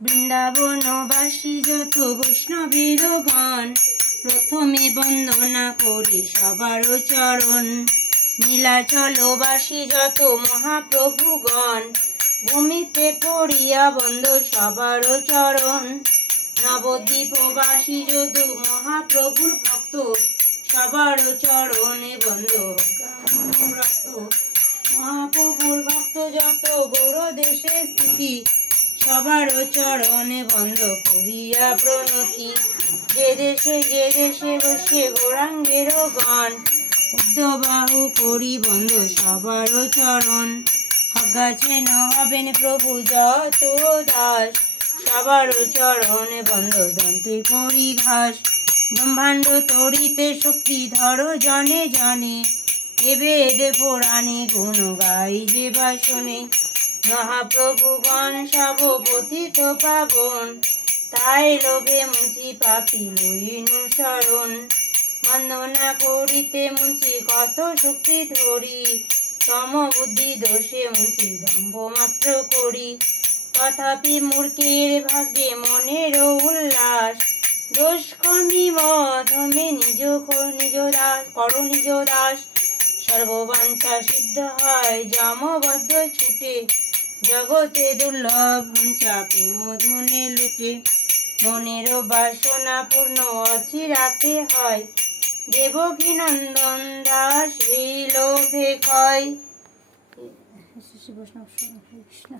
বৃন্দাবনবাসী যত বৈষ্ণবের গণ, প্রথমে বন্দনা করি সবার চরণ। নীলাচলবাসী যত মহাপ্রভুগণ, ভূমিতে পড়িয়া বন্দ সবার চরণ। নবদ্বীপবাসী যত মহাপ্রভুর ভক্ত, সবার চরণে বন্দ রক্ত। মহাপ্রভুর ভক্ত যত গৌর দেশে স্থিতি, সবার চরণে বন্ধ করিয়া প্রণতি। যে দেশে বসে গৌরাঙ্গের গণ, উদ্ধবাহু করি বন্ধ সবার চরণ। হগাছেন হবেন প্রভু যত দাস, সবার চরণে বন্ধ দন্তে করি ঘাস। ব্রহ্মাণ্ড তরিতে শক্তি ধর জনে জনে, এ বেদ পুরাণে গুণ গাই যে বাসনে। মহাপ্রভুগণ সব পতিত পাবন, তাই লোভে মুছি পাপি লইনু শরণ। বন্দনা করিতে মুছি কত শক্তি ধরি, তম বুদ্ধি দোষে মুছি দম্ভ মাত্র করি। তথাপি মূর্খের ভাগ্যে মনের উল্লাস, দোষ কমিব ধমে নিজ দাস। সর্ববাঞ্ছা সিদ্ধ হয় যমবদ্ধ ছুটে, জগতে দুর্লভ চাপে মধুনে লুটে। মনের বাসনা পূর্ণ অচিরাতে হয়, দেবকী নন্দন দাস এই লোভে কয়। শ্রী বৈষ্ণব কৃষ্ণ।